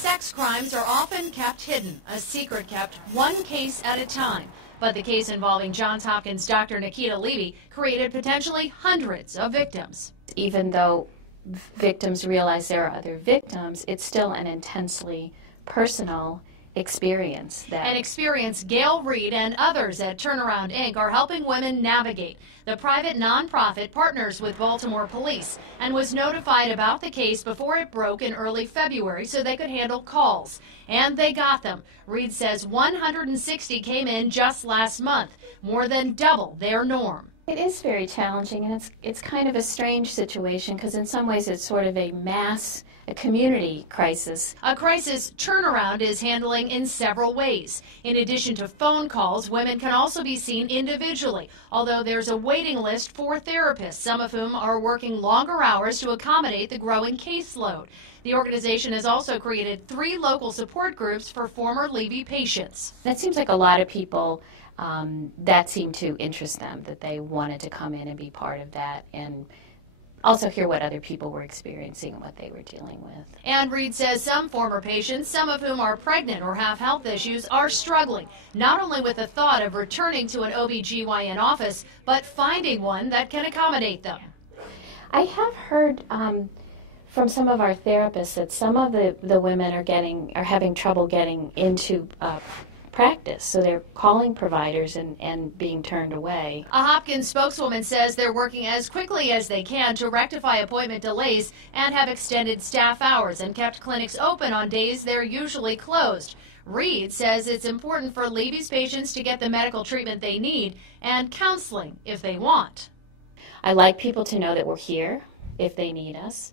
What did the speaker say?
Sex crimes are often kept hidden, a secret kept one case at a time. But the case involving Johns Hopkins Dr. Nikita Levy created potentially hundreds of victims. Even though victims realize there are other victims, it's still an intensely personal experience. An experience Gail Reed and others at Turnaround Inc. are helping women navigate. The private nonprofit partners with Baltimore police and was notified about the case before it broke in early February so they could handle calls. And they got them. Reed says 160 came in just last month, more than double their norm. It is very challenging, and it's kind of a strange situation because in some ways it's sort of a community crisis. A crisis Turnaround is handling in several ways. In addition to phone calls, women can also be seen individually, although there's a waiting list for therapists, some of whom are working longer hours to accommodate the growing caseload. The organization has also created 3 local support groups for former Levy patients. That seems like a lot of people that seemed to interest them, that they wanted to come in and be part of that and also hear what other people were experiencing and what they were dealing with. And Reed says some former patients, some of whom are pregnant or have health issues, are struggling, not only with the thought of returning to an OB/GYN office, but finding one that can accommodate them. I have heard from some of our therapists that some of the women are having trouble getting into practice, so they're calling providers and being turned away. A Hopkins spokeswoman says they're working as quickly as they can to rectify appointment delays and have extended staff hours and kept clinics open on days they're usually closed. Reed says it's important for Levy's patients to get the medical treatment they need and counseling if they want. I like people to know that we're here if they need us.